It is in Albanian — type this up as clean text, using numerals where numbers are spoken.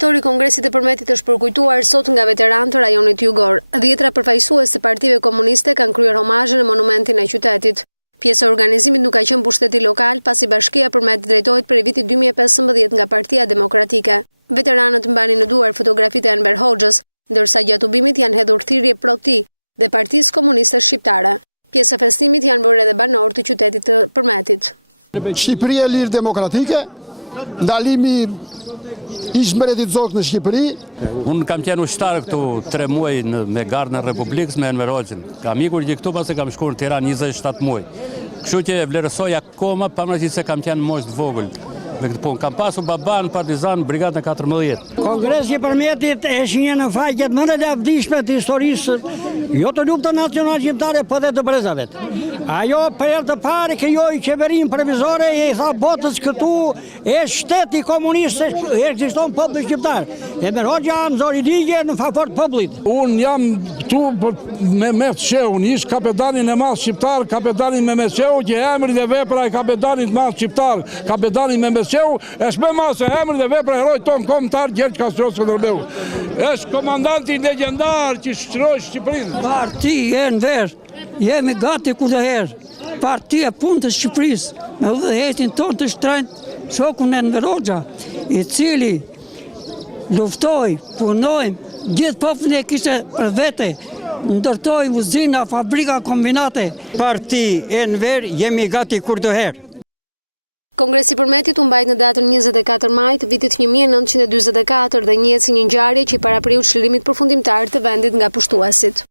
Këtë në Kongresit e Politikës për Kulturë sot nga veteran të rajonit Jugor. Vjetra përfaqësues të Partive Komuniste kanë kryer omazhe në monumentin e qytetit. Pjesë e organizimit nuk ka qenë bushleti lokal pasi bashkia përmet drejtohet për vitin 2015 nga Partia Demokratike. Veteranët mbarin në duar fotografitë e Enver Hoxhës, ndërsa gjatë vendit janë hedhur shkrirje pro-ti dhe Partisë Komuniste Shqiptare. Pjesë e festimit janë bërë edhe banorë të qytetit të Përmatit. Shqipëria e lirë demokratike, ndalimi i Mbretit Zog në Shqipëri. Unë kam qenë ushtar këtu 3 muaj me gardën e Republikës me Enver Hoxhën. Kam ikur këtu pasi kam shkuar në Tiranë 27 muaj. Kështu që vlerësoj akoma pavarësisht se kam qenë moshë të vogël. Me këtë punë kam pasur baban partizan brigadën 14. Kongresi i Përmetit është një në faqet më të lavdishme të historisë, jo të luftës nacionale shqiptare, por edhe të brezave. Ajo për herë të parë krijoi qeverinë provizore e i tha botës këtu është shteti komunist, ekziston populli shqiptar. Enver Hoxha nxori ligje në favor të popullit. Unë jam këtu me Mesçeun, ish kapetanin e madh shqiptar, kapetanin me Mesçeu, që emri dhe vepra e kapetanit madh shqiptar, kapetanin me Mesçeu, është me masë emri dhe vepra e herojt tonë kombëtar Gjergj Kastros Skënderbeu. Është komandanti legjendar që shtroi Shqipërinë. Parti Enver, jemi gati kudoherë. Partia e punë të Shqipërisë, me udhëheqjen tonë të shtrenjtë, shokun Enver Hoxha, i cili luftoi, punoi, gjithë popullin e kishte për vete, ndërtoi uzina, fabrika, kombinate. Parti Enver, jemi gati kudoherë. Kongresi i Përmetit u mbajtë datën 24 maj të vitit 1944 dhe njësi një ngjarje që trapëri shkrimin përfundimtar të vendit nga pushtuesit.